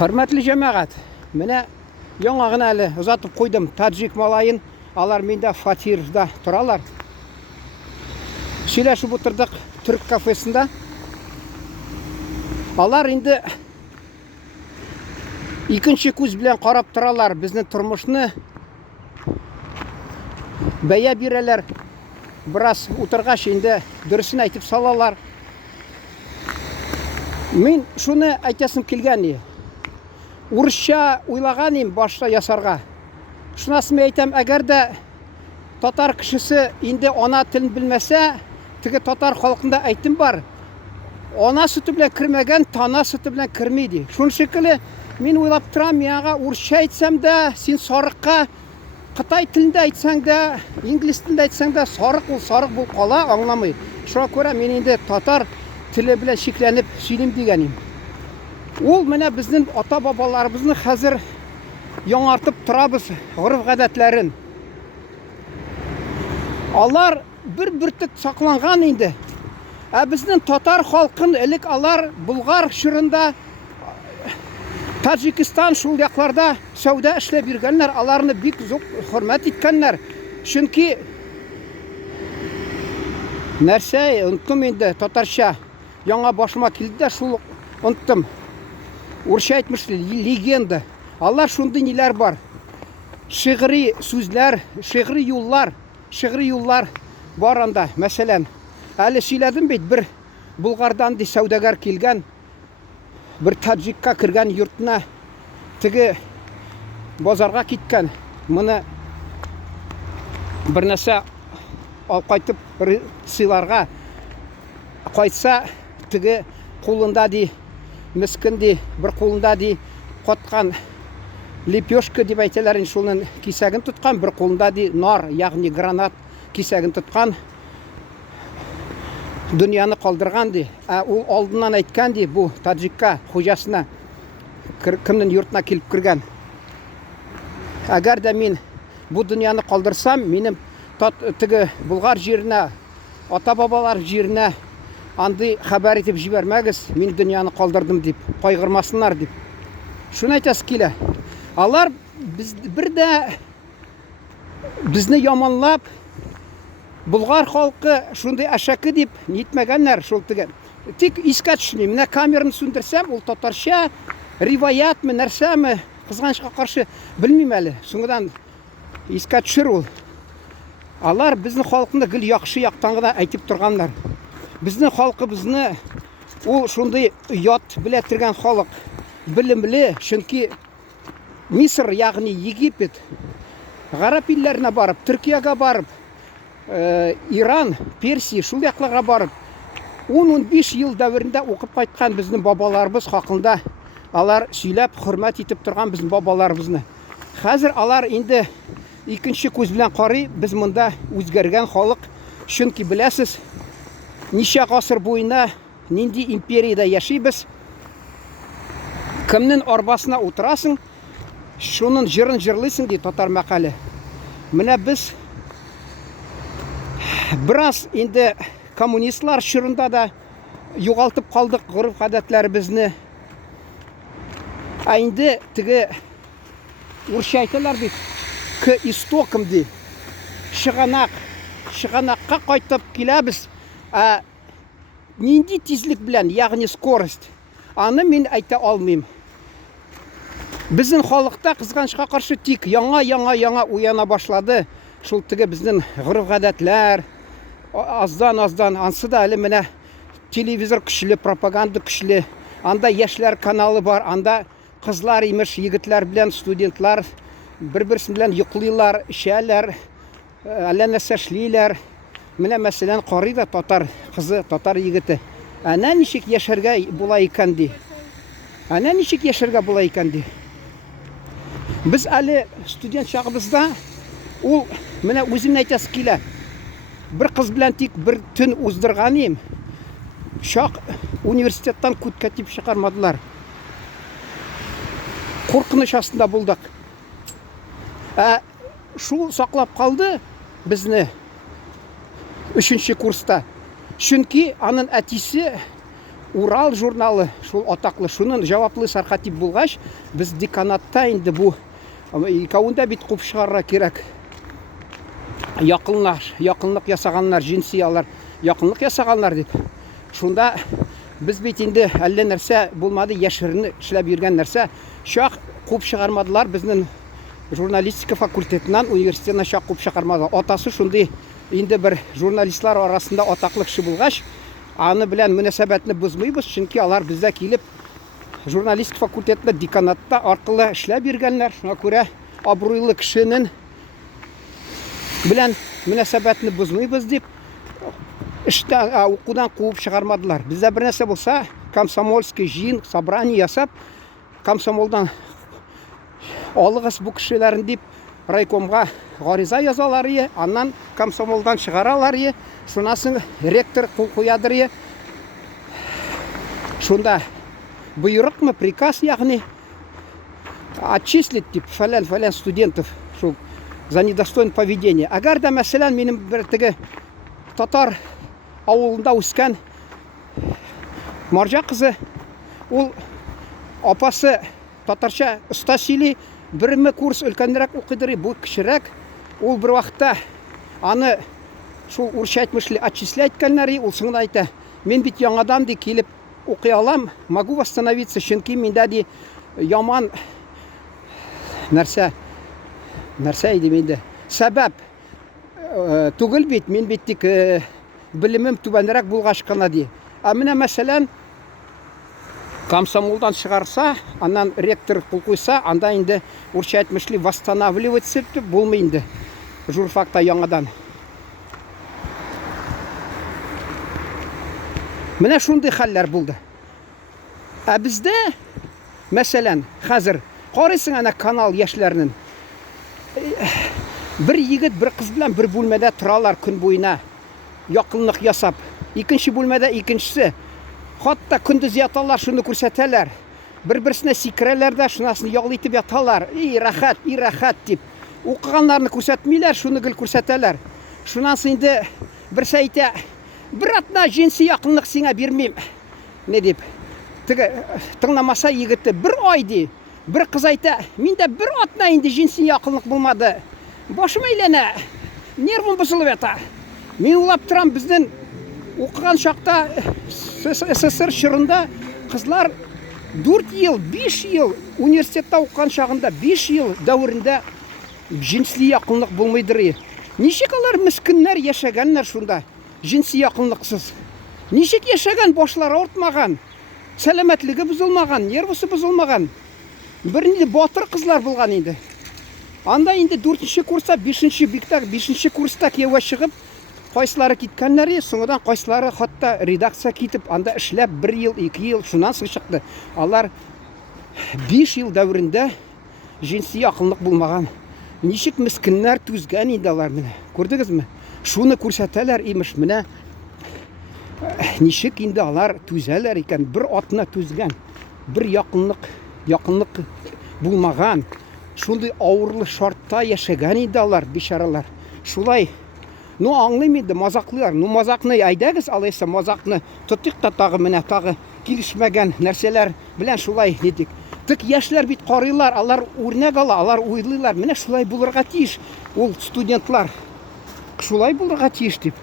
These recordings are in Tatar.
Hürmetli cemaat, mene яңа гына әле озатып куйдым таджик малайын, алар миндә фатирда торалар. Сөйләшеп утырдык түрк кафесында. Алар инде икенче күз белән карап торалар, безнең тормышны бәя бирәләр. Бераз утыргач инде дөресен әйтеп салалар. Мин шуны әйтәсем килгән. Урысча уйлаганым башта ясарга. Шунасын әйтәм, әгәр дә татар кешесе инде ана телен белмәсә, теге татар халкында әйтем бар. Ана сөте белән кермәгән, тана сөте белән кермейди. Шуның шикелле мин уйлап торам, миңа урысча әйтсәм дә, син сарыкка Кытай телендә әйтсәң дә, инглиз телендә әйтсәң дә, сарык ул сарык бул кала, аңламый. Шуңа күрә мин инде татар теле белән шикләнеп сөйлим дигәним. Ул менә безнең ата-бабаларыбызны хәзер яңартып торабыз гореф-гадәтләрен. Алар бер бөртек сакланган инде. Ә безнең татар халкын элек алар Булгар шырында, Таджикистан шул якларда сәүдә эшләп йөргәннәр, аларны бик зур хөрмәт иткәннәр. Чөнки нәрсә, оныттым инде татарча. Яңа башыма килде дә шул оныттым. Урысча әйтмеш легенда. Алар шундый ниләр бар. Шигъри сүзләр, шигъри юллар бар анда. Мәсәлән, әле сөйләдем бит, бер Булгардан ди сәүдәгәр килгән, бер таджикка кергән йортына, теге базарга киткән. Моны бер нәрсә алып кайтып сыйларга кайтса, теге кулында ди Мискин ди, bir кулында ди каткан лепешка дип әйтәләр, шуның кисәген тоткан, bir кулында ди нар, ягъни гранат кисәген тоткан, дөньяны калдырган ди. Ул алдыннан әйткән ди бу таджикка, хуҗасына, кемнең йортына килеп кергән. Әгәр дә мин бу дөньяны калдырсам, минем теге Булгар җиренә, ата-бабалар җиренә андый хәбәр итеп җибәрмәгез, мин дөньяны калдырдым дип, кайгырмасыннар дип. Шуны әйтәс килә. Алар бер дә безне яманлап, Булгар халкы шундый әшәке дип нитмәгәннәр шул теге. Тик искә төшми, менә камераны сүндерсәм, ул татарча риваятмы, нәрсәме, кызганычка каршы белмим әле. Соңгыдан искә төшер ул. Алар безнең халкны гел яхшы яктан гына әйтеп торганнар. Безнең халкыбызны ул шундый ят белә торган халык, билимле, чөнки Мисыр, ягъни Египет, Гарәп илләренә барып, Төркиягә барып, Иран, Персия, шул якларга барып, 10-15 ел дәверендә укып кайткан безнең бабаларыбыз хакында алар сөйләп хөрмәт итеп торган безнең бабаларыбызны. Хәзер алар инде икенче күз белән карый, без монда үзгәргән халык, чөнки беләсез, ничә гасыр буена нинди империядә яшибез. Кемнең арбасына утырасың, шуның җырын җырлыйсың ди татар мәкале. Менә без бераз инде коммунистлар шырында да югалтып калдык гореф-гадәтләребезне. Инде теге урысча әйтәләр бит, к истокам ди. Чыганакка кайтып киләбез. Нинди тизлек белән, ягъни скорость, аны мин әйтә алмыйм. Безнең халыкта кызганычка каршы тик яңа уяна башлады. Шул теге безнең гореф-гадәтләр аздан ансы да әле менә телевизор көчле, пропаганда көчле. Анда яшьләр каналы бар, анда кызлар имеш, егетләр белән студентлар бер-берсе белән йоклыйлар, эчәләр, әллә нәрсә эшлиләр. Менә мәсәлән карый да татар кызы, татар егете. Әнә ничек яшәргә була икән ди. Әнә ничек яшәргә була икән ди. Без әле студент чагыбызда ул менә үзем әйтәс килә. Бер кыз белән тик бер төн уздырган идем. Шак университеттан күткә тип чыгармадылар. Куркыныч астында булдык. Шул саклап калды безне 3-нче курста. Чөнки аның әтисе Урал журналы шул атаклы, шуның җаваплы сәрхатип булгач, без деканатта инде бу икәвендә бит куп чыгарга кирәк. Якынлык ясаганнар, җинси алар якынлык ясаганнар дип. Шунда biz бит инде әллә нәрсә булмады, яшерне эшләп йөргән нәрсә. Шак куп чыгармадылар безнең журналистика факультетынан, университетына шак куп чыгармадылар. Атасы шундый инде бер журналистлар арасында атаклы кеше булгач, аны белән мөнәсәбәтне бозмыйбыз, чөнки алар бездә килеп журналистика факультетында деканатта аркылы эшләп йөргәннәр. Шуңа күрә абруйлы кешенең белән мөнәсәбәтне бозмыйбыз дип эштән укудан куып чыгармадылар. Бездә бер нәрсә булса, комсомольский җыен, собрание ясап, комсомолдан алыгыз бу кешеләрне дип райкомга гариза язалар, аннан комсомолдан чыгаралар, шунасын ректор кул куядыр. Шунда буйрыкмы, приказ, ягъни отчислить дип фәлән студентов шул за недостойное поведение. Әгәр дә мәсәлән минем бер теге татар авылында үскән Марҗа кызы, ул апасы татарча оста сөйли, берме курс өлкәнрәк укыдыр, бу кичерәк. Ул бер вакытта аны шул урысча әйтмешли отчислять иткәннәр, ул соңда әйтә: "Мин бит яңадан ди килеп укый алам, могу восстановиться, чөнки миндә ди яман нәрсә иде миндә. Сәбәп түгел бит, мин бит тик белемем түбәнрәк булгач кына ди. Ә менә мәсәлән комсомолдан чыгарса, аннан ректор кул куйса, анда инде урысча әйтмешли восстанавливать булмый инде журфакта яңадан." Менә шундый хәлләр булды. Ә бездә мәсәлән хәзер карыйсың ана канал яшьләрнең бер егет, бер кыз белән бер бүлмәдә торалар көн буена, якынлык ясап. Икенче бүлмәдә икенчесе. Хатта көндез яталар, шуны күрсәтәләр. Бер-берсенә сикерәләр дә, шунасын ял итеп яталар. И рәхәт дип. Укыганнарны күрсәтмиләр, шуны гел күрсәтәләр. Шунасын инде берсе әйтә: "Бер атна җинси якынлык сиңа бирмим." Не дип. Теге тыңламаса егетте бер ай ди. Бер кыз әйтә: "Миндә бер атна инде җинси якынлык булмады. Башым әйләнә. Нервым бозылып ята." Мин уйлап торам, безнең укыган чакта СССР чорында кызлар 4 ел, 5 ел университетта укыган чагында 5 ел дәврендә җинси якынлык булмыйдыр. Ничек алар мискеннәр яшәгәннәр шунда җинси якынлыксыз? Ничек яшәгән, башлары артмаган, сәламәтлеге бозылмаган, нервысы бозылмаган. Бернинди батыр кызлар булган инде. Анда инде 4нче курста, 5нче курста кияүгә чыгып, кайсылары киткәннәр, соңдан кайсылары хатта редакция китеп, анда эшләп 1 ел, 2 ел шуннан соң чыкты. Алар 5 ел дәврендә җинси якынлык булмаган. Ничек мискеннәр түзгән инде алар менә. Күрдегезме? Шуны күрсәтәләр, имеш, менә ничек инде алар түзәләр икән. Бер атна түзгән, бер якынлык булмаган. Шундый авырлы шартта яшәгән инде алар, бичаралар. Шулай, аңлыйм инде, мазаклыйлар. Мазакны әйдәгез, алайса мазакны тотыйк та тагы менә тагы килешмәгән нәрсәләр белән шулай дидек. Тик яшьләр бит карыйлар, алар үрнәк ала, алар уйлыйлар. Менә шулай булырга тиеш. Ул студентлар шулай булырга тиеш дип.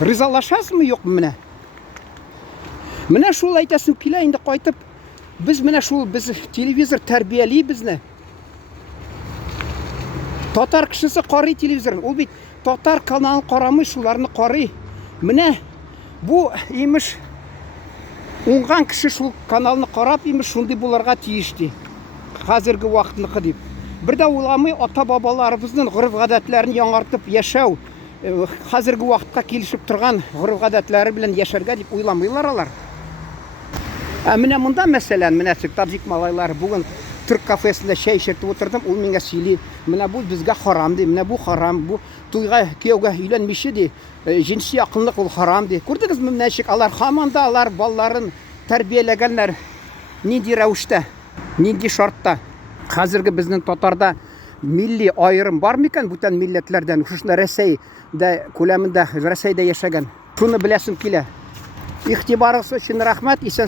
Ризалашасызмы, юкмы менә? Менә шул әйтәсем килә инде кайтып. Без менә шул телевизор тәрбияли безне. Татар кешесе карый телевизорны. Ул бит татар каналын карамый, шуларны карый. Менә бу имеш уңган кеше шул каналны карап, имеш шундый булырга тиеш ди. Хәзерге вакытныкы дип. Бер дә уйламый, ата-бабаларыбызның гореф-гадәтләрен яңартып яшәү, хәзерге вакытка килешеп торган гореф-гадәтләре белән яшәргә дип уйламыйлар алар. Менә монда мәсәлән, менә таҗик малайлары бүген Türk кафесында чәй эчертеп утырдым, ул миңа сөйли. Менә бу безгә харам ди, менә бу харам, бу туйга кияүгә өйләнмичә ди, җинси якынлык ул харам ди. Күрдегезме ничек алар һаманда алар балларын тәрбияләгәннәр? Нинди рәвештә, нинди шартта? Хәзерге безнең татарда милли аерым бар микән бүтән милләтләрдән? Шушында Рәсәйдә күләмендә, Рәсәйдә яшәгән. Шуны беләсем килә. Игътибарыңыз үшін рахмат. Исән